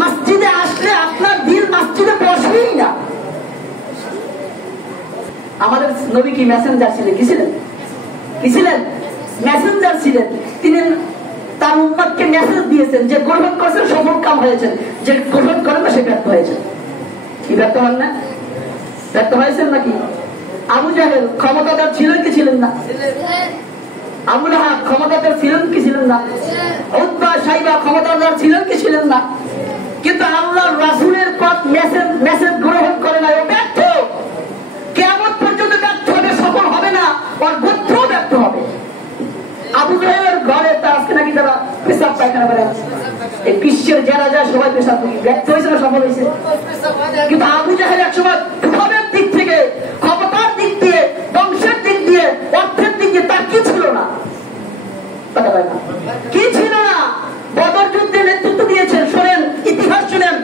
মসজিদে আসলে আপনার দিল মসজিদে বসবেই না। আমাদের নবী কি মেসেঞ্জার ছিলেন? কি ছিলেন? কি ছিলেন? মেসেঞ্জার ছিলেন। তিনি তার উম্মতকে মেসেজ দিয়েছেন যে গ্রহণ করেছেন সফল কাম হয়েছেন, যে গ্রহণ করেন না সে ব্যর্থ হয়েছেন। কি ব্যর্থ হন না? ব্যর্থ হয়েছেন নাকি? আবু জাহেল ক্ষমতাদার ছিলেন কি ছিলেন না? আবু লাহাব ক্ষমতাদার ছিলেন কি ছিলেন না? উতবা সাইবা ক্ষমতাদার ছিলেন কি ছিলেন না? কিন্তু আল্লাহর রাসূলের পথ মেসেজ গ্রহণ করে না, ও ব্যর্থ। কিয়ামত পর্যন্ত ব্যর্থ হবে, সফল হবে না, ওর গোত্র ব্যর্থ হবে। আবু জাহেলের ঘরে তার আজকে নাকি তারা পেশাব পায়খানা করে, এই বিশ্বের যারা যায় সবাই পেশাব ব্যর্থ হয়েছে না সফল হয়েছে? কিন্তু আবু জাহেল একসময় ধর্মের দিক থেকে, ক্ষমতার দিক দিয়ে, বংশের দিক দিয়ে, অর্থের দিক দিয়ে তার কি ছিল না? কি ছিল না? বদর যুদ্ধে নেতৃত্ব দিয়েছেন। শোনেন, ইতিহাস শুনেন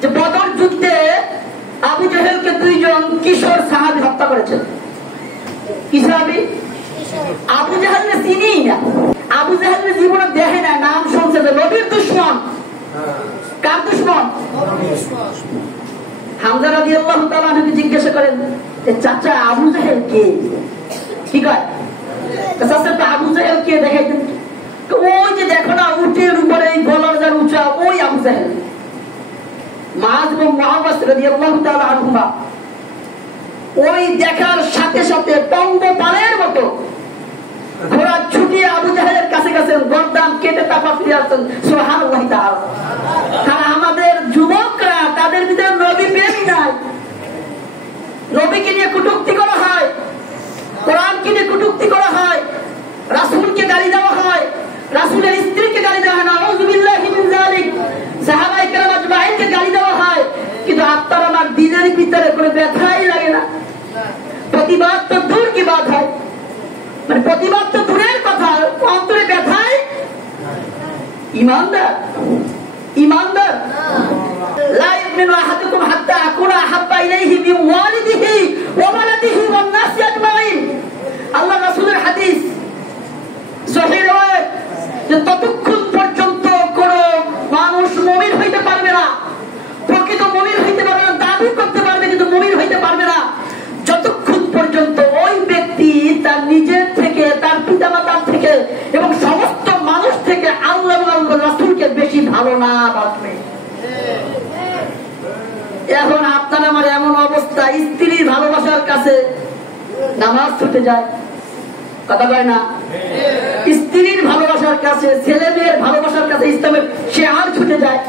যে বদর যুদ্ধে আবু জাহেলকে 2 জন কিশোর সাহাবী হত্যা করেছেন। কি সাহাবী? আবু জাহেলকে চিনিই না, আবু জাহেলের জীবনে দেখে না, নাম শুনছে যে নবীর দুশমন। কার দুশমন? হামজা রাদিয়াল্লাহু তাআলা আনহুকে জিজ্ঞাসা করেন, চাচা আবু জাহেল কে? কি কয়? চাচা আবু জাহেল কে দেখাইতেন? ওই যে দেখো না উটের উপরে গলার যার উঁচা, ওই আবু জাহেল। মাআজ এবং মুআওয়াজ রাদিয়াল্লাহু তাআলা আনহুমা ওই দেখার সাথে সাথে পঙ্গপালের মতো ঘোড়া ছুটিয়ে আবু জাহেলের কাছে গেছেন, গর্দান কেটে তারপর ফিরে আসছেন। সুবহানাল্লাহি তাআলা। কারণ আমাদের যুবকরা তাদের ভিতরে নবী প্রেমই নাই। নবীকে নিয়ে কটূক্তি করা হয়, কোরআনকে নিয়ে কটূক্তি করা হয়, রাসূলকে গালি দেওয়া হয়, রাসূলের স্ত্রীকে গালি দেওয়া হয়, নাউযু বিল্লাহি মিন যালিক, সাহাবায়ে কেরাম আজমাইনকে গালি দেওয়া হয়। কিন্তু আপনার আমার দিনের ভিতরে কোনো ব্যথাই লাগে না। প্রতিবাদ তো দূর কি বাত হয়, মানে প্রতিবাদ তো দূরের কথা, অন্তরে ব্যথায় ইমানদার। ইমানদার লা ইউমিনু আহাদুকুম হাত্তা আকুনা আহাব্বা ইলাইহি মিন ওয়ালিদিহি ওয়া ওয়ালাদিহি ওয়ান নাসি আজমাইন। আল্লাহ রাসূলের হাদিস সহিহ riwayat যে ততক্ষণ পর্যন্ত কোন মানুষ মুমিন হইতে পারবে না, প্রকৃত মুমিন হইতে পারবে না, দাবি করতে পারবে কিন্তু মুমিন হইতে পারবে না যতক্ষণ পর্যন্ত ওই ব্যক্তি তার নিজের থেকে, তার পিতামাতার থেকে এবং সমস্ত মানুষ থেকে আল্লাহ এবং আল্লাহর রাসূলকে বেশি ভালো না বাসবে। এখন আপনার আমার এমন অবস্থা, স্ত্রীর ভালোবাসার কাছে নামাজ ছুটে যায়, কথা বলে না? স্ত্রীর ভালোবাসার কাছে, ছেলে মেয়ের ভালোবাসার কাছে ইসলামের শেয়ার ছুটে যায়।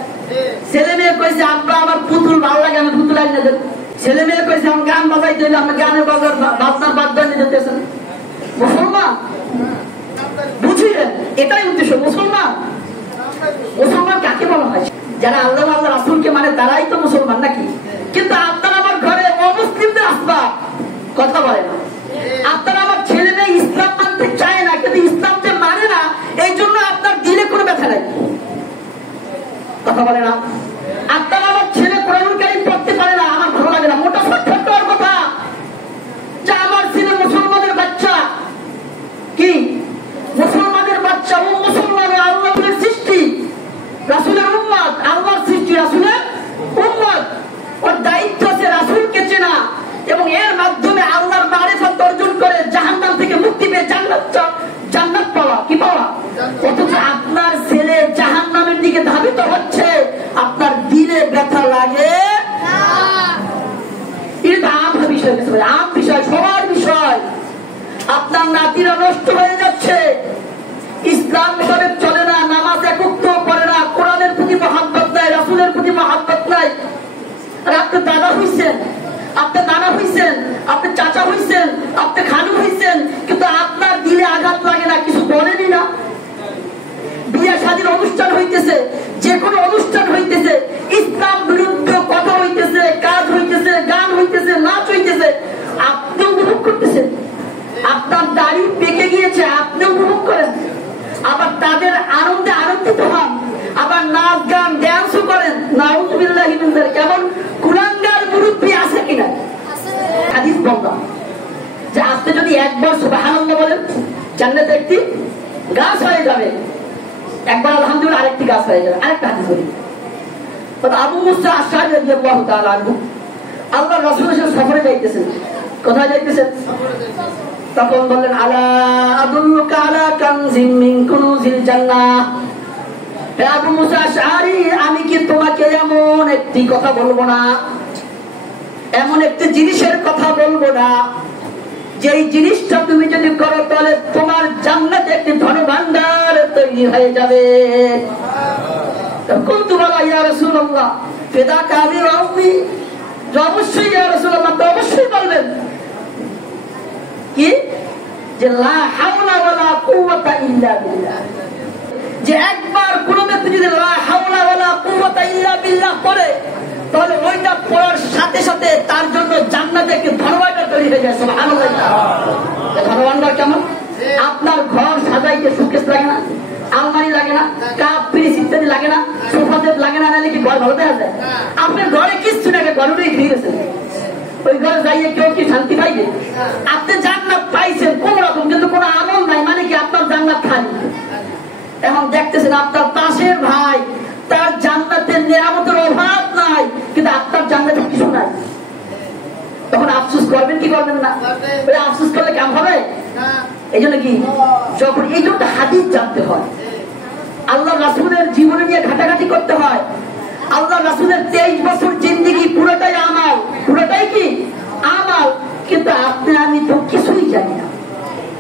ছেলে মেয়ে কইছে আব্বা আমার পুতুল ভালো লাগে, আমি পুতুল আইনে দেব। ছেলে মেয়ে কইছে আমার গান বাজাইতে হইলে আমরা গানের বাজার বাজনার বাদ দিয়ে যেতেছেন। মুসলমান বুঝিলেন? এটাই উদ্দেশ্য। মুসলমান, মুসলমান কাকে বলা হয়? যারা আল্লাহ আল্লাহ রাসূলকে মানে তারাই তো মুসলমান নাকি? কিন্তু আপনার আমার ঘরে অমুসলিমদের আসবাব, কথা বলে না। আপনার আমার ছেলে মেয়ে ইসলাম মানতে চায় না, কিন্তু ইসলাম যে মানে না এই জন্য আপনার দিলে কোনো ব্যথা নাই, কথা বলে না। আপনার আমার ছেলে কোরআনুল কারীম পড়তে পারে না, আমার ভালো লাগে না। মোটা সত্য কথা যে আমার ছেলে মুসলমানের বাচ্চা, কি মুসলমানের বাচ্চা, ও মুসলমান, আল্লাহর সৃষ্টি, রাসূলের উম্মত, আল্লাহর সৃষ্টি, রাসূলের উম্মত। ওর দায়িত্ব আছে রাসূলকে চেনা এবং এর মাধ্যমে আল্লাহর মারিফত অর্জন করে জাহান্নাম থেকে মুক্তি পেয়ে জান্নাত পাওয়া। কি পাওয়া? অথচ আপনার ছেলে জাহান্নামের দিকে ধাবিত হচ্ছে, আপনার দিলে ব্যথা লাগে না। এটা আম বিষয়, আম বিষয়, সবার বিষয়। আপনার নাতিরা নষ্ট হয়ে যাচ্ছে, ইসলাম মোতাবেক চলে না, নামাজ একত্র পড়ে না, কোরআনের প্রতি মহাব্বত নাই, রাসূলের প্রতি মহাব্বত নাই। আর আপনি দাদা হইছেন, আপনি নানা হইছেন, আপনি চাচা হইছেন, আপনি খালু হইছেন, কিন্তু আপনার দিলে আঘাত লাগে না, কিছু বলেনি না। বিয়ে শাদীর অনুষ্ঠান হইতেছে, যে কোনো অনুষ্ঠান হইতেছে, ইসলাম বিরুদ্ধ কথা হইতেছে, কাজ হইতেছে, গান হইতেছে, নাচ হইতেছে, আপনি উপভোগ করতেছেন। আপনার দাড়ি পেকে গিয়েছে, আপনি উপভোগ করেন, আবার তাদের আনন্দে আনন্দিত হন, আবার নাচ গান ড্যান্সও করেন। নাউযু বিল্লাহি মিন যালিক। কেমন কুলাঙ্গার মুরব্বী আছে কিনা? হাদিস বলল যে আপনি যদি একবার সুবহানাল্লাহ বলেন জান্নাতে একটি গাছ হয়ে যাবে, একবার আলহামদুলিল্লাহ আরেকটি গাছ হয়ে যাবে। আরেকটা হাদিস বলি, আবু মুসা আশআরী রাদিয়াল্লাহু তাআলা আনহু আল্লাহ রাসূলের সাথে সফরে যাইতেছেন। কোথায় যাইতেছেন? তখন বললেন, আলা আদুল্লুকা আলা কানজিম মিন কুনুজিল জান্নাহ। হে আবু মুসা আশআরী, আমি কি তোমাকে এমন একটি কথা বলবো না, এমন একটি জিনিসের কথা বলবো না, যেই জিনিসটা তুমি যদি করো তাহলে তোমার জান্নাতে একটি ধনভাণ্ডার তৈরি হয়ে যাবে। কুনতু বালা ইয়া রাসূলুল্লাহ ফিদাকা আবি ওয়া উম্মি। অবশ্যই ইয়া রাসূলুল্লাহ, তো অবশ্যই বলবেন কি, যে লা হাওলা ওয়ালা কুওয়াতা ইল্লা বিল্লাহ, যে একবার কোন ব্যক্তি যদি লা হাওলা ওয়ালা কুওয়াতা ইল্লা বিল্লাহ পড়ে তাহলে ওইটা পড়ার সাথে সাথে তার জন্য জান্নাতে একটি ধনভাণ্ডার তৈরি হয়ে যায়। সুবহানাল্লাহ। ধনভাণ্ডার কেমন? আপনার ঘর সাজাইতে সুকেস লাগে না, আলমারি লাগে না, কাপ পিরিচ ইত্যাদি লাগে না, সোফা সেট লাগে না, নাহলে কি ঘর ভালো দেখা যায়? আপনার ঘরে কিচ্ছু নাকি, ঘরে ঘিরে গেছে, ওই ঘরে যাইয়ে কেউ কি শান্তি পাইবে? আপনি জান্নাত পাইছেন কোন রকম, কিন্তু কোনো আমল নাই, মানে কি আপনার জান্নাত খালি। এখন দেখতেছেন আপনার পাশের ভাই, তার জান্নাতের নিয়ামতের অভাব নাই, কিন্তু আপনার জান্নাতে কিছু নাই। তখন আফসোস করবেন কি করবেন না? ওই আফসোস করলে কেমন হবে? এই জন্য কি, যখন এই জন্য হাদিস জানতে হয়, আল্লাহ রাসূলের জীবনে নিয়ে ঘাটাঘাটি করতে হয়। আল্লাহ রাসূলের 23 বছর জিন্দেগি পুরোটাই আমাল, পুরোটাই কি আমাল, কিন্তু আপনি আমি তো কিছুই জানি না।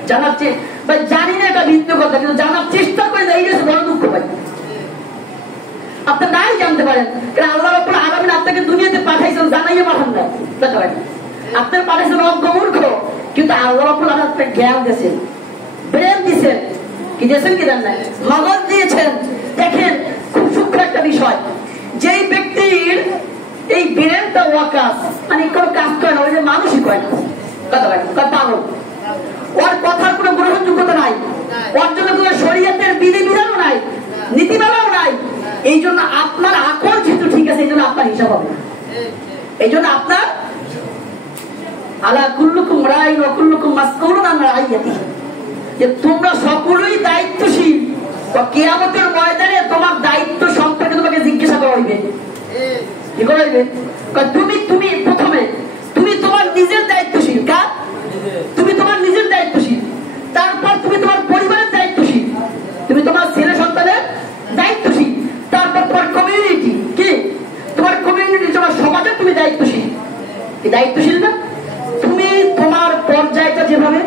জানার জানি না, এটা ভিন্ন কথা, কিন্তু জানার চেষ্টা করে এই যে বড় দুঃখ পাই। আপনি নাই জানতে পারেন, কারণ আল্লাহ রাব্বুল আলামিন আপনাকে দুনিয়াতে পাঠাইছেন, জানাইয়ে পাঠান না, বুঝতে পারেন? আপনি পাঠাইছেন অজ্ঞ মূর্খ, কিন্তু আল্লাহ রাব্বুল আলামিন আপনাকে জ্ঞান দিয়েছেন, ব্রেন দিয়েছেন, কি দিয়েছেন কি দেন নাই, মগজ দিয়েছেন। দেখেন খুব সূক্ষ্ম একটা বিষয়, যেই ব্যক্তির এই ব্রেনটা ওয়াকাস, মানে কোনো কাজ করে না, ওই যে মানুষই করে না, কথা বলেন, পাগল, ওর কথার কোনো গ্রহণযোগ্যতা নাই, ওর জন্য কোনো শরীয়তের বিধিবিধানও নাই, নীতিমালাও নাই। এই জন্য আপনার আকল যেহেতু ঠিক আছে, এই জন্য আপনার হিসাব হবে না। এই জন্য আপনার আলা কুল্লুকুম রাইন ওয়া কুল্লুকুম মাসউলুন আন রাইয়াতিহি, যে তোমরা সকলেই দায়িত্বশীল, কিয়ামতের ময়দানে তোমার দায়িত্ব সম্পর্কে তোমাকে জিজ্ঞাসা করা হইবে। কি করা হইবে? তুমি প্রথমে তুমি তোমার নিজের দায়িত্বশীল, কার? তুমি তোমার নিজের দায়িত্বশীল, তারপর তুমি তোমার পরিবারের দায়িত্বশীল, তুমি তোমার ছেলে সন্তানের দায়িত্বশীল, তারপর তোমার কমিউনিটি, কি তোমার কমিউনিটি, তোমার সমাজের তুমি দায়িত্বশীল। কি দায়িত্বশীল না? তুমি তোমার পর্যায়টা যেভাবে,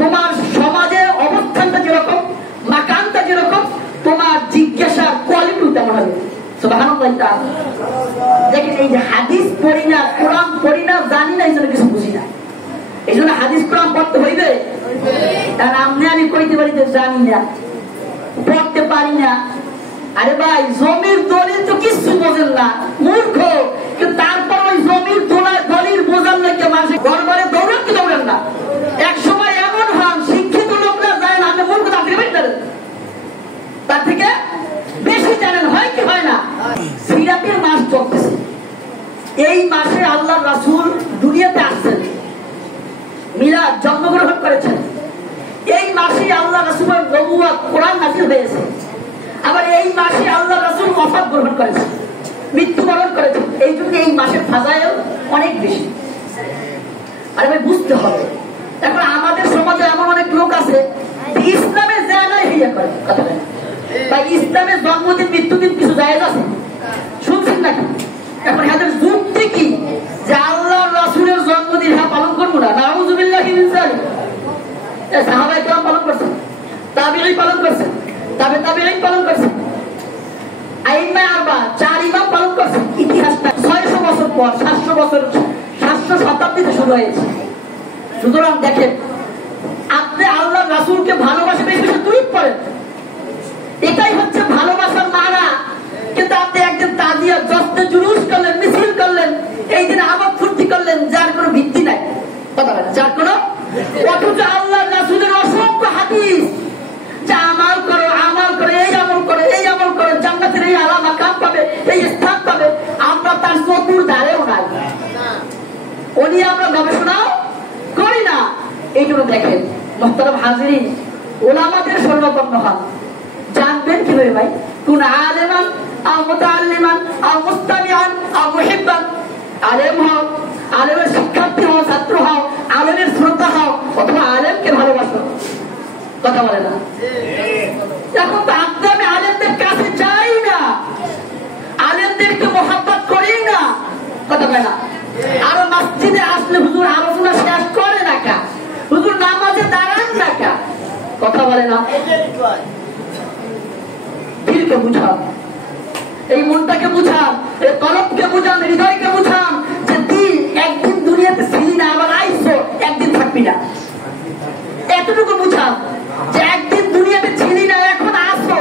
তোমার সমাজে অবস্থানটা যেরকম, মাকানটা যেরকম, তোমার জিজ্ঞাসার কোয়ালিটিও তেমন হবে। সুবহানাল্লাহ। দেখেন এই যে হাদিস পড়ি না, কোরআন পড়ি না, জানি না, এই জন্য কিছু বুঝি না। এই জন্য হাদিস কোরআন পড়তে হইবে, কারণ আমি কইতে পারি যে জানি না, পড়তে পারি না। আরে ভাই, জমির দলিল তো কিছু বোঝেন না, মূর্খ, কিন্তু তারপর ওই জমির দলিল বোঝার নাকি মানুষের গড়বারে দৌড়ান কি দৌড়েন না? এক সময় এমন হন, শিক্ষিত লোকরা যায় না, আপনি মূর্খ তার থেকে বেশি জানেন, তার থেকে বেশি জানেন, হয় কি হয় না? সিরাতের মাস চলতেছে, এই মাসে আল্লাহ রাসূল দুনিয়াতে আসছেন, মিলাদ জন্মগ্রহণ করেছেন, এই মাসে আল্লাহ রাসূলের নবুয়ত কোরআন নাযিল হয়েছে। আবার এই মাসে আল্লাহ রাসূল ওফাত গ্রহণ করেছেন, মৃত্যুবরণ করেছেন। এই জন্য এই মাসের ফাজাইল অনেক বেশি। আরে ভাই বুঝতে হবে। এখন আমাদের সমাজে এমন অনেক লোক আছে ইসলামের জানাই হইয়া করে, কথা বলেন ভাই, ইসলামের জন্মদিন মৃত্যুদিন কিছু জায়েজ আছে? শুনছেন নাকি? এখন এদের যুক্তি কি যে আল্লাহ রাসূলের জন্মদিন হ্যাঁ পালন করবো না? নাউযুবিল্লাহি মিন যালিক। সাহাবায়ে কেরাম পালন করছেন, তাবিঈ পালন করছেন, তাবিঈন পালন করছেন, আইম্মা আরবা 4 ইমাম পালন করছেন। ইতিহাসটা 600 বছর পর, 700 বছর, 700 শতাব্দীতে শুরু হয়েছে। সুতরাং দেখেন, আপনি আল্লাহ রাসূলকে ভালোবাসেন, এই বিষয়ে দুরূদ পড়েন, এটাই হচ্ছে ভালোবাসার মানা। কিন্তু আপনি একদিন তাজিয়া জশ্নে জুলুস করলেন, মিছিল করলেন, এই দিন আমোদ ফুর্তি করলেন, যার কোনো ভিত্তি নাই, কথা বলেন, যার কোনো, অথচ আল্লাহ রাসূলের অসংখ্য হাদিস যে আমাল করো, আমাল করে, এই আমল করে, এই আমল করে, জান্নাতের এই আলা মাকাম পাবে, এই স্থান পাবে, আমরা তার চতুর ধারেও নাই, উনি আমরা গবেষণাও করি না। এই জন্য দেখেন মুহতারাম হাজিরিন, উলামাদের স্বর্ণপন্ন হন, জানবেন কিভাবে ভাই? কোন আলেমান আও মুতাআল্লিমান আও মুস্তামিআন আও মুহিব্বান। আলেম হও, আলেমের শিক্ষার্থী হও, ছাত্র হও, আলেমের শ্রোতা হও, অথবা আলেমকে ভালোবাসো। কথা বলে না? এখন তো আমি আলেমদের কাছে যাই না, আলেমদেরকে মোহাব্বত করি না। কথা বলে না? আরো মসজিদে আসলে হুজুর আলোচনা শেষ করে না কা, হুজুর নামাজে দাঁড়ান না কা। কথা বলে না? দিলকে বুঝান, এই মনটাকে বুঝান, এই কলবকে বুঝান, হৃদয়কে বুঝান যে দিল একদিন দুনিয়াতে ছিলি না, আবার আইসো, একদিন থাকবি না। এতটুকু বুঝান যে একদিন দুনিয়াতে ছিলি না, এখন আসো।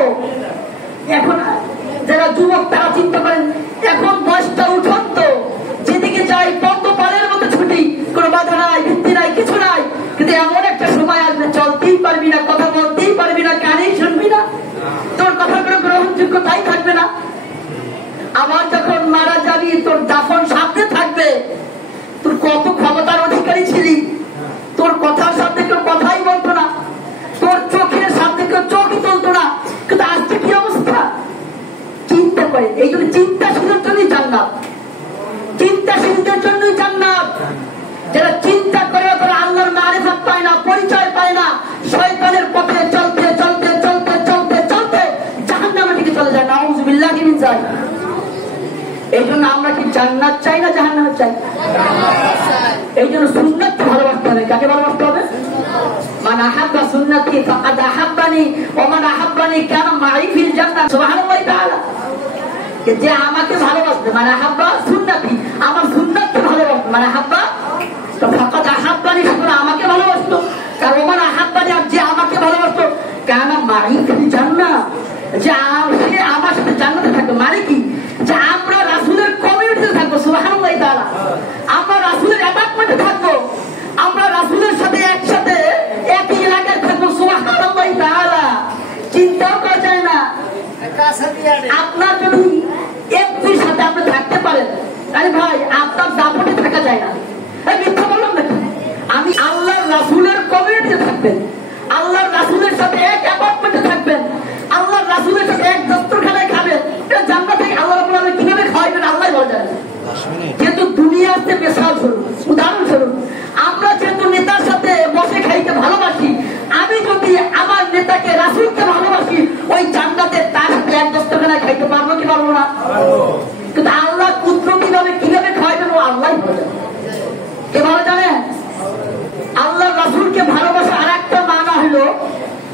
এখন যারা যুবক তারা চিন্তা করেন এখন বয়সটা উঠন্ত, যেদিকে যাই পদ্ম পালের মতো ছুটি, কোনো বাধা নাই, ভিত্তি নাই, কিছু নাই। কিন্তু এমন একটা সময় আসবে চলতেই পারবি না, কথা বলতেই পারবি না, কানেই শুনবি না, তোর কথা কোনো গ্রহণযোগ্যতাই থাকবে না। আবার যখন মারা যাবি তোর দাফন সামনে থাকবে, তোর কত ক্ষমতার অধিকারী ছিলি, তোর কথার সামনে কেউ কথাই বলতো না, তোর চোখের সামনে কেউ চোখই তুলতো না। কিন্তু আজকে কি অবস্থা? চিন্তা করে, এই জন্য চিন্তাশীলের জন্যই জান্নাত, চিন্তাশীলদের জন্যই জান্নাত। যারা চিন্তা করে তারা আল্লাহর মারিফাত পায় না, পরিচয় পায় না, শয়তানের পথে চলতে চলতে চলতে চলতে চলতে জাহান্নামের দিকে চলে যায়। নাউযুবিল্লাহি মিন যালিক। এই জন্য আমরা কি জান্নাত চাই না জাহান্নাম চাই? এই জন্য সুন্নাতকে ভালোবাসতে হবে। কাকে ভালোবাসতে হবে? মান আহাব্বা সুন্নতি ফাকাদ আহাব্বানি ওয়া মান আহাব্বানি কানা মাই ফিল জান্নাহ। সুবহানাল্লাহি তাআলা। যে আমাকে ভালোবাসবে, মানে আহাব্বা সুন্নতি, আমার সুন্নাতকে ভালোবাসবে, মানে আহাব্বা তো ফাকাদ আহাব্বানি, সুতরাং আমাকে ভালোবাসতো। কারণ ওয়া মান আহাব্বানি, আর যে আমাকে ভালোবাসতো, কানা মাই ফিল জান্নাহ, যে সে আমার সাথে জান্নাতে থাকবে। মানে কি? যে আমরা রাসূলের কমিউনিটিতে থাকবো। সুবহানাল্লাহি তাআলা। আমরা রাসূলের অ্যাপার্টমেন্টে থাকবো, আমরা রাসূলের সাথে একসাথে একই এলাকায় থাকবো। সুবহানাল্লাহি তাআলা। চিন্তাও করা যায় না। আপনার যদি এমপির সাথে আপনি থাকতে পারেন, আরে ভাই আপনার দাপটে থাকা যায় না। মিথ্যা বললাম নাকি? আমি আল্লাহর রাসূলের কমিউনিটিতে থাকবেন, আল্লাহর রাসূলের সাথে এক অ্যাপার্টমেন্টে থাকবেন, আল্লাহর রাসূলের সাথে এক দস্তরখানায় খাবেন। এটা জান্নাত থেকে আল্লাহ রাব্বুল আলামিন কিভাবে খাওয়াবেন আল্লাহই বলে জানেন। যেহেতু দুনিয়াতে মিসাল ধরুন, উদাহরণ স্বরূপ আমরা যেহেতু নেতার সাথে বসে খাইতে ভালোবাসি, আমি যদি আমার নেতাকে রাসূলকে ভালোবাসি, ওই জান্নাতে তার সাথে এক দস্তরখানায় খাইতে পারবো কি পারবো না? কিন্তু আল্লাহ কুদরতিভাবে কিভাবে খাওয়াবেন ও আল্লাহই বলে। কে ভালো জানেন? আল্লাহ রাসূলকে ভালোবাসা আর একটা মানা হইলো,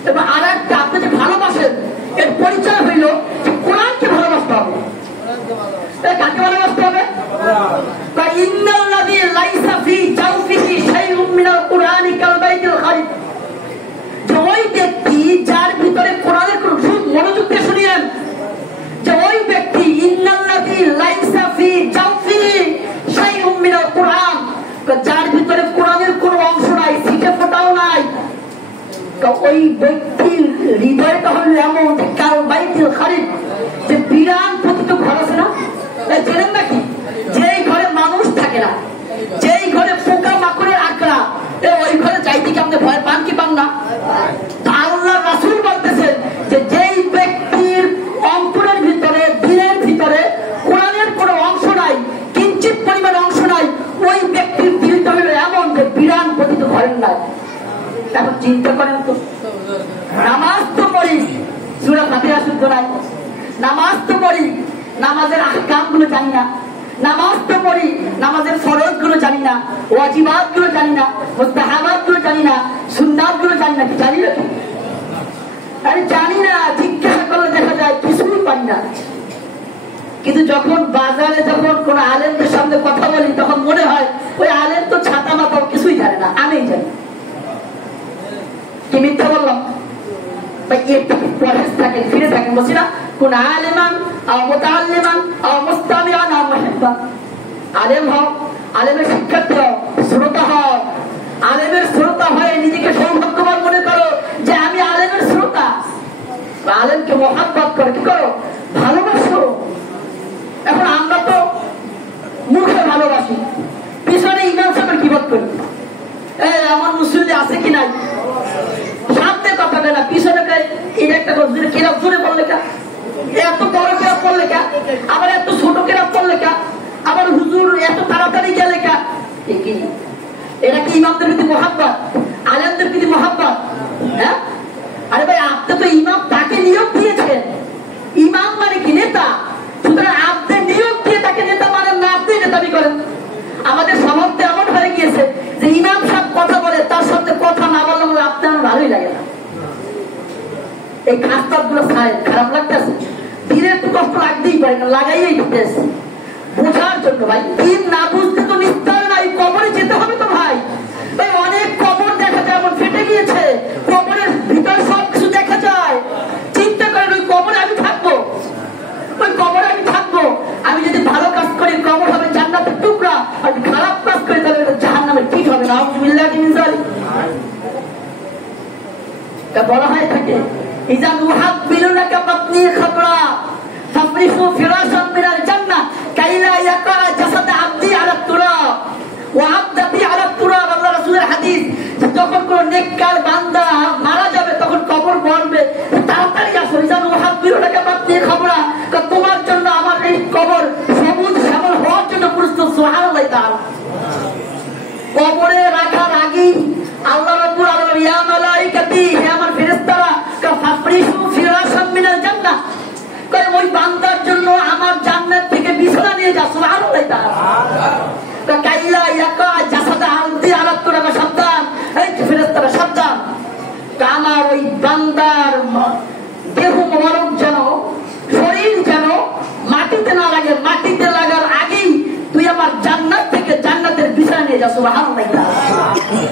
এবং আর একটা আপনি যে ভালোবাসেন এর পরিচয় হইল যে কোরআনকে ভালোবাসতে হবে। কাকে ভালোবাসতে হবে? ইন্নাল্লাযী লাইসা ফী জাওফিহি শাইউম মিনাল কুরআনি কাল বাইতিল খারিব। যে ওই ব্যক্তি যার ভিতরে কোরআনের কোন মনোযোগ দিয়ে শুনিয়েন, যে ওই ব্যক্তি ইন্নাল্লাযী লাইসা ফী জাওফিহি শাইউম মিনাল কুরআন, যার ভিতরে কোরআনের কোন অংশ নাই, সিটে ফোটাও নাই, ওই ব্যক্তির হৃদয়টা হল এমন যে কাল বাইতিল খারিব, যে বিরান পতিত ঘর আছে না, চেনেন নাকি? যেই ঘরে মানুষ থাকে না, যেই ঘরে পোকা মাকড়ের আঁকড়া, ওই ঘরে যাইতে কি আপনি ভয় পান কি পান না? আল্লাহ রাসূল বলতেছেন যে যেই ব্যক্তির অন্তরের ভিতরে, দিলের ভিতরে কোরআনের কোনো অংশ নাই, কিঞ্চিত পরিমাণ অংশ নাই, ওই ব্যক্তির দিলটা হলো এমন যে বিরান পতিত ঘরের নাই। এখন চিন্তা করেন তো, নামাজ তো পড়ি, সূরা ফাতিহা শুদ্ধ নাই, নামাজ তো পড়ি, নামাজের আহকাম গুলো জানি না, নামাজ তো পড়ি, নামাজের ফরজ গুলো জানি না, ওয়াজিবাত গুলো জানি না, মুস্তাহাবাত গুলো জানি না, সুন্নাত গুলো জানি না। কি জানি না? আরে জানি না, জিজ্ঞাসা করলে দেখা যায় কিছুই পারি না। কিন্তু যখন বাজারে যখন কোন আলেমদের সামনে কথা বলি, তখন মনে হয় ওই আলেম তো ছাতা মাথাও কিছুই জানে না, আমি জানি। কি মিথ্যা বললাম? পরেশ থাকেন, ফিরে থাকেন, বলছি না? কোন আলেমান আও মুতাআল্লিমান আও মুস্তামিআন আও মুহিব্বান। আলেম হও, আলেমের শিক্ষার্থী হও, শ্রোতা হও। আলেমের শ্রোতা হয়ে নিজেকে সৌভাগ্যবান মনে করো যে আমি আলেমের শ্রোতা। আলেমকে মহাব্বত করো, কি করো? ভালোবাসো। এখন আমরা তো মুখে ভালোবাসি, পিছনে ইমাম সাহেবের গীবত করি। আমার মুসল্লি আছে কি নাই, সামনে কথা বলে না, পিছনে এটা একটা কিরাম জোরে বললে কা, এত বড় কিরাম বললে কা, ইমামদের প্রতি মহাব্বত, আলেমদের প্রতি মহাব্বত। হ্যাঁ, আরে ভাই আপনি তো ইমাম তাকে নিয়োগ দিয়েছেন, ইমাম মানে কি নেতা, সুতরাং আপনি নিয়োগ দিয়ে তাকে নেতা মানেন না, আপনি নেতামি করেন। আমাদের সমাজে এমন হয়ে গিয়েছে যে ইমাম সাহেব কথা বলে, তার সাথে কথা না বললে বলে আপনার ভালোই লাগে না। এই খাস্তাব গুলো খারাপ লাগতেছে, দিনের একটু কষ্ট লাগতেই পারে না, লাগাইয়াই দিতেছে বোঝার জন্য। ভাই দিন না বুঝতে তো নিস্তার নাই, কবরে যেতে হবে তো ভাই। ভাই অনেক কবর দেখা যায় এমন ফেটে গিয়েছে, কবরের ভিতরে সবকিছু দেখা যায়। চিন্তা করেন ওই কবরে আমি থাকবো, ওই কবরে আমি থাকবো। আমি যদি ভালো কাজ করি কবর হবে জান্নাতের টুকরা, আর খারাপ কাজ করি তাহলে জাহান্নামের ঠিক হবে না। বলা হয়ে থাকে ইজা নুহাব্বিলুনাকা বাতনি খাবরা ফাফরিশু ফিরাশান মিনাল জান্নাহ কাইলা ইয়াকা জাসাদ আবদি আলা তুরাব ওয়া আবদি আলা তুরাব। আল্লাহ রাসূলের হাদিস, যখন কোন নেককার বান্দা মারা যাবে তখন কবর ভরবে, তাড়াতাড়ি আসো। ইজা নুহাব্বিলুনাকা বাতনি খাবরা, তোমার জন্য আমার এই কবর সবুজ শ্যামল হওয়ার জন্য প্রস্তুত। সুবহানাল্লাহ তাআলা। কবরে রাখার আগেই আল্লাহ রাব্বুল আলামিন ইয়া মালাইকাতি, হে আমার ফেরেশতারা, ফাফরিশু ফিরাশান মিনাল জান্নাহ, কয় ওই বান্দার জন্য আমার জান্নাত থেকে বিছানা নিয়ে যা। সুবহানাল্লাহ তাআলা। তো কাইলা ইয়াকা জাসাদ আলদি আলা তুরাব, সাবধান এই ফেরেশতারা সাবধান, আমার ওই বান্দার দেহ মোবারক যেন, শরীর যেন মাটিতে না লাগে, মাটিতে লাগার আগেই তুই আমার জান্নাত থেকে জান্নাতের বিছানা নিয়ে যা। সুবহানাল্লাহ তাআলা।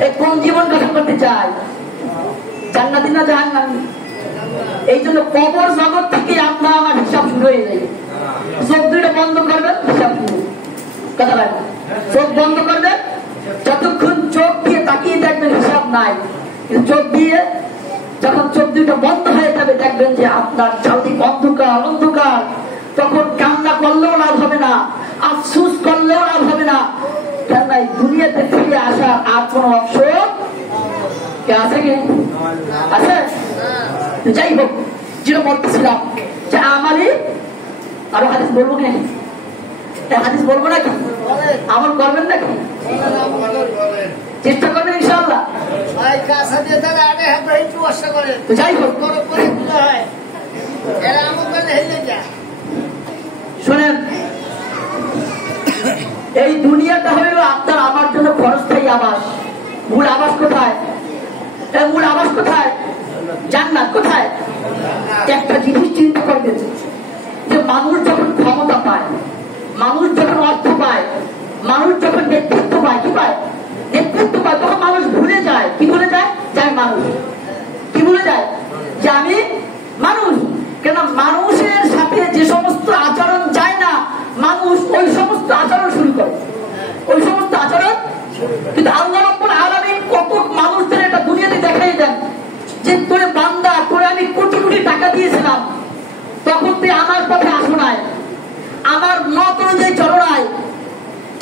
এই কোন জীবন গঠন করতে চাই, জান্নাতি না জাহান্নামী? এই জন্য কবর জগৎ থেকে আপনার আমার হিসাব শুরু হয়ে যায়। চোখ দুইটা বন্ধ করবেন, হিসাব শুরু। কথা বলেন, চোখ বন্ধ করবেন, যতক্ষণ চোখ দিয়ে তাকিয়ে দেখবেন হিসাব নাই, কিন্তু চোখ দিয়ে যখন চোখ দুইটা বন্ধ হয়ে যাবে দেখবেন যে আপনার চারদিক অন্ধকার অন্ধকার। তখন কান্না করলেও লাভ হবে না, আফসুস করলেও লাভ হবে না, কেন দুনিয়াতে ফিরে আসার আর কোন অপশন আছে কি? আছে? যাই হোক, যেটা বলতেছিলাম যে আমারই আরো হাদিস বলবো নাকি? হাদিস বলবো নাকি? আমল করবেন নাকি? চেষ্টা করবেন ইনশাআল্লাহ। যাই হোক, শোনেন, এই দুনিয়াটা হইল আপনার আমার জন্য ক্ষণস্থায়ী আবাস। মূল আবাস কোথায়? মূল আবাস কোথায়? জান্নাত। কোথায়? একটা জিনিস চিন্তা করবেন যে মানুষ যখন ক্ষমতা পায়, মানুষ যখন অর্থ পায়, মানুষ যখন নেতৃত্ব পায়, কি পায়? নেতৃত্ব পায়, তখন মানুষ ভুলে যায়। কি ভুলে যায়? যে আমি মানুষ। কি ভুলে যায়? যে আমি মানুষ। কেন? মানুষের সাথে যে সমস্ত আচরণ যায় না, মানুষ ওই সমস্ত আচরণ শুরু করে, ওই সমস্ত আচরণ। কিন্তু আল্লাহ রাব্বুল আলামিন কত মানুষদের এটা দুনিয়াতে দেখাই দেন যে তোরে বান্দা, তোরে আমি কোটি কোটি টাকা দিয়েছিলাম, তখন তুই আমার পথে আসো নাই, আমার মত অনুযায়ী চলো নাই,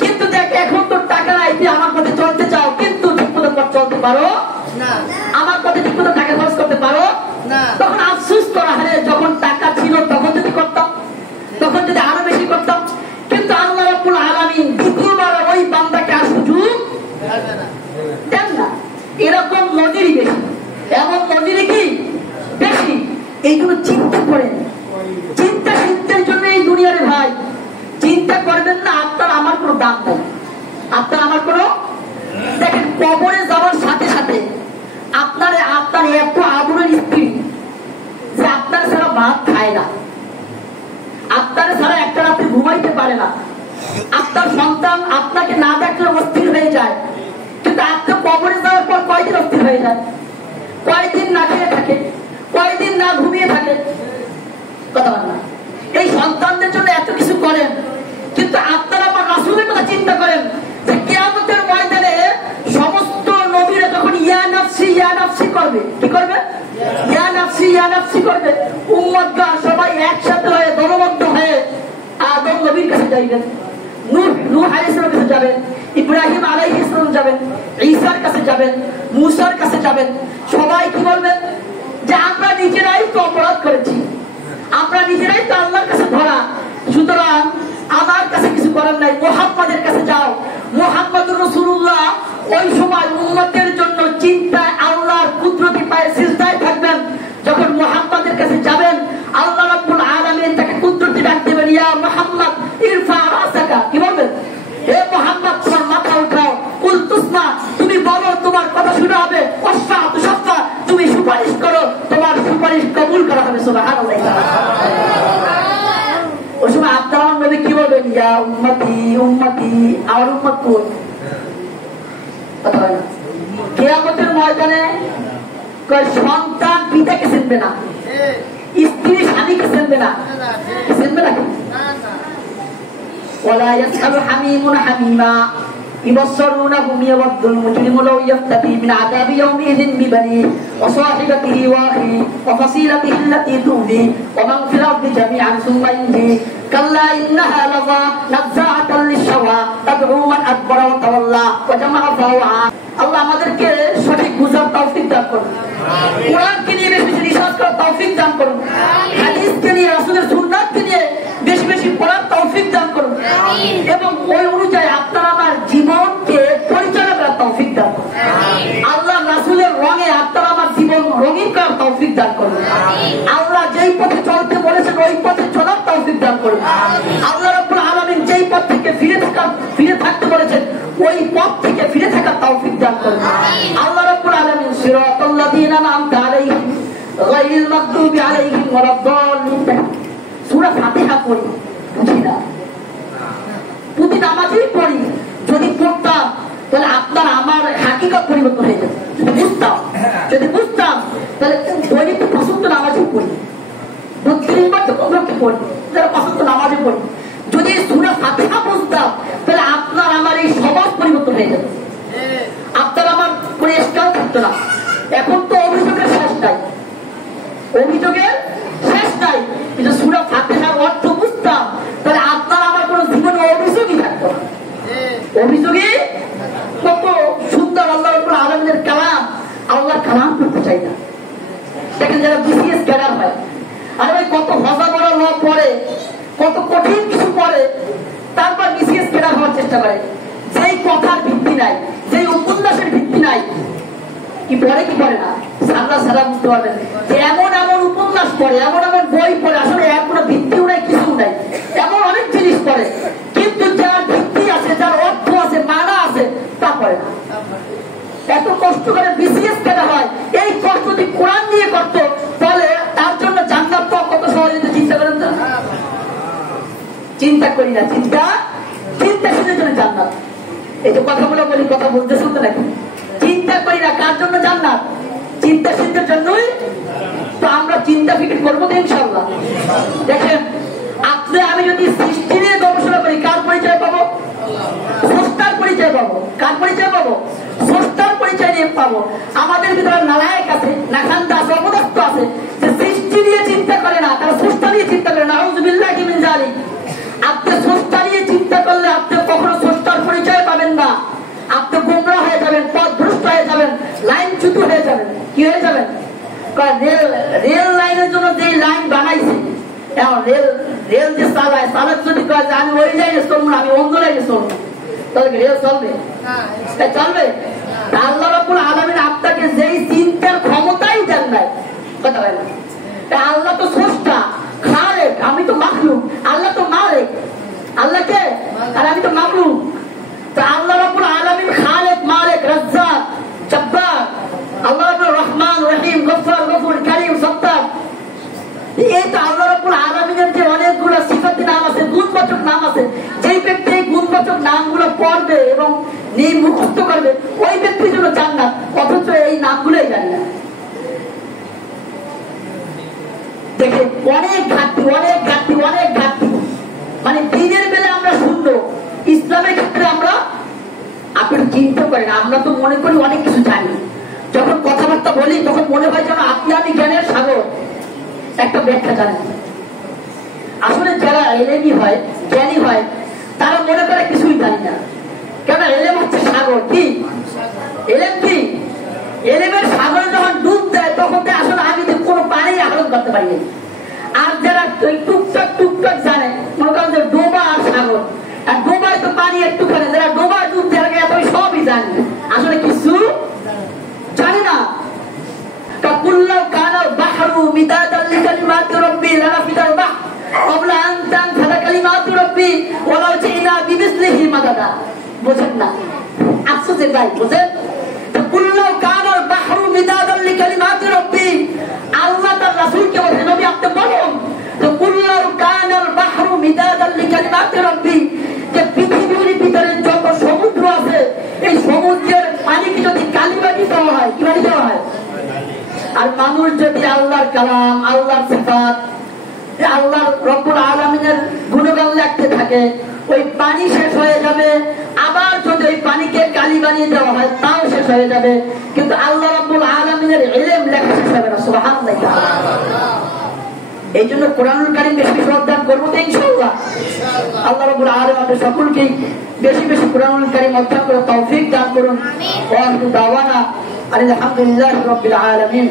কিন্তু দেখ এখন তোর টাকা নাই, তুই আমার পথে চলতে চাও, কিন্তু ঠিক মতো পথ চলতে পারো না, আমার পথে ঠিক মতো টাকা খরচ করতে পারো না। তখন আফসোস করা, হ্যাঁ যখন টাকা ছিল তখন যদি করতাম, তখন যদি আরো বেশি করতাম। কিন্তু আল্লাহ রাব্বুল আলামিন দ্বিতীয়বার ওই বান্দাকে আর সুযোগ দেন না। এরকম নজিরই বেশি, এমন নজিরই কি বেশি। এইগুলো চিন্তা করেন, চিন্তা চিন্তার জন্য এই দুনিয়ারে ভাই চিন্তা করবেন না। আপনার আমার কোনো দাম নেই, আপনার আমার কোনো। দেখেন, কবরে যাওয়ার সাথে সাথে আপনার এত আদরের স্ত্রী যে আপনার ছাড়া ভাত খায় না, আপনার ছাড়া একটা রাতে ঘুমাইতে পারে না, আপনার সন্তান আপনাকে না দেখলে অস্থির হয়ে যায়, কিন্তু আপনি কবরে যাওয়ার পর কয়দিন অস্থির হয়ে যায়, কয়দিন না খেয়ে থাকে, কয়দিন না ঘুমিয়ে থাকে। কথা বল না। এই সন্তানদের জন্য এত কিছু করেন, কিন্তু আপনারা আমার রাসূলের কথা চিন্তা করেন যে কিয়ামতের ময়দানে সমস্ত নবীরা যখন ইয়া নাফসি ইয়া নাফসি করবে, কি করবে? ইয়া নাফসি ইয়া নাফসি করবে। উম্মতরা সবাই একসাথে হয়ে দলবদ্ধ হয়ে আদম নবীর কাছে যাইবেন, নূহ আলাইহিস সালামের কাছে যাবেন, ইব্রাহিম আলাইহিস সালাম যাবেন, ঈসার কাছে যাবেন, মূসার কাছে যাবেন। সবাই কি বলবেন? যে আমরা নিজেরাই তো অপরাধ করেছি, আমরা নিজেরাই তো আল্লাহর কাছে ধরা, সুতরাং আমার কাছে কিছু করার নাই, মুহাম্মাদের কাছে যাও। মুহাম্মদুর রাসূলুল্লাহ ওই সময় উম্মতের জন্য চিন্তায় আল্লাহর কুদরতি পায়ে সিজদায় থাকবেন। যখন মুহাম্মাদের কাছে যাবেন, আল্লাহ রাব্বুল আলামিন তাকে কুদরতি ডাক দেবেন, ইয়া মুহাম্মদ ইরফা রাসাকা। কি বলবেন? হে মুহাম্মদ, তোমার মাথা উঠাও। কুল তুসমা, তুমি বলো, তোমার কথা শোনা হবে। ওয়াসফা তুশফা, তুমি সুপারিশ করো, তোমার সুপারিশ কবুল করা হবে। সুবহানাল্লাহ। ওই সময় আপনার নবী কি বলবেন? ইয়া উম্মতি উম্মতি, আমার উম্মত কোন? কথা হয় না। কিয়ামতের ময়দানে সন্তান পিতাকে চিনবে না, স্ত্রী স্বামীকে চিনবে না, চিনবে না। ওয়ালা ইয়াসআলু হামিমুন হামিমা يبصرونهم يود المجرم لو يفتدي من عذاب يومئذ ببنيه وصاحبته واخيه وفصيلته التي تؤذيه ومن في الارض جميعا ثم ينجيه كلا انها لظى نزاعة للشوى تدعو من ادبر وتولى وجمع فاوعى। আল্লাহ আমাদেরকে সঠিক বুঝার তৌফিক দান করুন, কোরআনকে নিয়ে বেশি বেশি রিসার্চ করার তৌফিক দান করুন, হাদিসকে নিয়ে রাসূলের সুন্নাতকে নিয়ে বেশি বেশি পড়ার তৌফিক দান করুন, এবং ওই অনুযায়ী আপনার আমার জীবনকে পরিচালনা করার তৌফিক দান করুন। আল্লাহ রাসূলের রঙে আপনার আমার জীবন রঙিন করার তৌফিক দান করুন। আল্লাহ যেই পথে চলতে বলেছেন ওই পথে চলার তৌফিক দান করুন। আল্লাহ রাব্বুল আলামিন যেই পথ থেকে ফিরে থাকতে বলেছেন ওই পথ থেকে ফিরে থাকার তৌফিক দান করুন। আল্লাহ রাব্বুল আলামিন সিরাতাল্লাযীনা আন'আমতা আলাইহিম গায়রিল মাগদুবি আলাইহিম ওয়ালাদ-দাল্লিন। সূরা ফাতিহা পড়ি, বুঝি না, প্রতি নামাজেই পড়ি। যদি পড়তাম তাহলে আপনার আমার হাকিকত পরিবর্তন হয়ে যেত। যদি বুঝতাম তাহলে দৈনিক পছন্দ নামাজই পড়ি, ৩ বার তো কমপক্ষে পড়ি, যারা পছন্দ নামাজে পড়ি। যদি সূরা ফাতিহা বুঝতাম তাহলে আপনার আমার এই সমাজ পরিবর্তন হয়ে যেত, আপনার আমার কোনো স্কাল থাকতো না। এখন তো অভিযোগের শেষ নাই, অভিযোগের শেষ নাই। কিন্তু সূরা ফাতিহার অর্থ বুঝতাম তাহলে আপনার আমার কোনো জীবনে অভিযোগই থাকতো না। অভিযোগে কত সুন্দর আল্লাহ রাব্বুল আলামিনের কালাম, আল্লাহর কালাম করতে চাই না। দেখেন যারা বিসিএস ক্যাডার হয়, আরে ভাই কত হজা বড় ল পড়ে, কত কঠিন কিছু পড়ে, তারপর বিসিএস ক্যাডার হওয়ার চেষ্টা করে। যেই কথার ভিত্তি নাই, যেই উপন্যাসের ভিত্তি নাই, কি পড়ে কি পড়ে না সারা সারা বুঝতে পারবেন যে এমন এমন উপন্যাস পড়ে, এমন এমন বই পড়ে, আসলে এর কোনো ভিত্তিও নাই, কিছু নাই, এমন অনেক জিনিস পড়ে, কিন্তু যার ভিত্তি আছে, যার অর্থ আছে, মানা আছে, তা পড়ে না। এত কষ্ট করে বিসিএস কেনা হয়, এই কষ্ট যদি কোরআন নিয়ে করতো তাহলে তার জন্য জান্নাত তো কত সহজে চিন্তা করেন না? চিন্তা করি না, চিন্তাশীলের জন্য জান্নাত। এই যে কথাগুলো বলি, কথা বলতে শুনতে নাকি? চিন্তা করি না, কার জন্য জান্নাত? চিন্তাশীলদের জন্যই। তো আমরা চিন্তা ফিকির করবো তো ইনশাআল্লাহ। দেখেন আপনি আমি যদি সৃষ্টি নিয়ে গবেষণা করি, কার পরিচয় পাবো? স্রষ্টার পরিচয় পাবো। কার পরিচয় পাবো? স্রষ্টার পরিচয় নিয়ে পাবো। আমাদের ভিতরে নালায়েক আছে, নাখান্দা আছে, অপদার্থ আছে, যে সৃষ্টি নিয়ে চিন্তা করে না, তারা স্রষ্টা নিয়ে চিন্তা করে। নাউযুবিল্লাহি মিন যালিক। আপনি স্রষ্টা নিয়ে চিন্তা করলে আপনি কখনো স্রষ্টার পরিচয় পাবেন না। আপনি গোমরা হয়ে যাবেন, পথভ্রষ্ট হয়ে যাবেন, লাইনচ্যুত হয়ে যাবেন। কি হয়ে যাবেন? রেল লাইনের জন্য যে লাইন বানাইছে, রেল যে চালায়, চালক যদি কয় আমি ওই লাইনে চলবো না, আমি অন্য লাইনে চলবো, তাহলে রেল চলবে? চলবে? আল্লাহ রাব্বুল আলামিন আপনাকে যেই চিন্তার ক্ষমতাই দেন নাই, কথা বলে না। আল্লাহ তো স্রষ্টা, খালেক, আমি তো মাখলুক। আল্লাহ তো মালিক, আল্লাহকে, আর আমি তো মাখলুক। তো আল্লাহ রাব্বুল আলামিন খালেক, মালিক, রাজ্জাক, জব্বার, আল্লাহ রাব্বুল রহমান, রহিম, গফফার, গফুর, কারীম, সত্তার। এই তো আল্লাহ রাব্বুল আলামিনের যে অনেকগুলো সিফাতি নাম আছে, গুণবাচক নাম আছে, যেই ব্যক্তি এই গুণবাচক নামগুলো পড়বে এবং মুখস্থ করবে, ওই ব্যক্তির জন্য জান্নাত। অথচ এই নামগুলোই জানি না। দেখে অনেক ঘাটতি, অনেক ঘাটতি, অনেক ঘাটতি। মানে দিনের বেলা আমরা শূন্য, ইসলামের ক্ষেত্রে আমরা আপনি চিন্তা করেন। আমরা তো মনে করি অনেক কিছু জানি, যখন কথাবার্তা বলি তখন মনে হয় যেন আপনি আমি জ্ঞানের সাগর, একটা ব্যাখ্যা জানেন। আসলে যারা এলেমই হয়, জ্ঞানী হয়, তারা মনে করে কিছুই জানি না। কেন? এলেম হচ্ছে সাগর। কি এলেম? কি এলেমের সাগরে যখন ডুব দেয় তখন আসলে আমি কোনো পানি আহরণ করতে পারি। আর যারা টুকটাক জানে, মনে করেন যে ডোবা আর সাগর, আর ডোবায় তো পানি একটুখানি, যারা ডোবায় ডুবতে লাগে এত সবই জানি, আসলে কিছু জানি না। কাকুল্লাহ কানাল বাহরু মিদাদাল লিকালিমাতি রাব্বি লানাফিদাল বাহর ক্বাবলা আন তানফাদা কালিমাতু রাব্বি ওয়ালাউ জিনা বিমিসলিহি মাদাদা। বুঝেন না? আফসোসের ভাই, বুঝেন? কাকুল্লাহ কানাল বাহরু মিদাদাল লিকালিমাতি রাব্বি, আল্লাহ তার রাসূলকে বলেন, নবী আপনি বলুন কাকুল্লাহ কানাল বাহরু মিদাদাল লিকালিমাতি রাব্বি, যে পৃথিবীর ভিতরে যত সমুদ্র আছে এই সমুদ্রের পানিকে যদি কালিমাটি দেওয়া হয়, কি বানিয়ে দেওয়া হয়? আর মানুষ যদি আল্লাহর কালাম, আল্লাহর সিফাত, আল্লাহ রব্বুল আলামিনের গুণগান লিখতে থাকে, ওই পানি শেষ হয়ে যাবে। আবার যদি ওই পানিকে কালি বানিয়ে দেওয়া হয় তাও শেষ হয়ে যাবে, কিন্তু আল্লাহ রব্বুল আলামিনের ইলম লেখা শেষ হবে না। সুবহানাল্লাহ। এই জন্য কোরআনুল কারীম বেশি বেশি অধ্যয়ন করবো তো ইনশাআল্লাহ। আল্লাহ রাব্বুল আলামিন আমাদের সকলকে বেশি বেশি কোরআনুল কারীম অধ্যয়ন করে তৌফিক দান করুন। ওয়া আখিরু দাওয়ানা আলহামদুলিল্লাহি রাব্বিল আলামিন।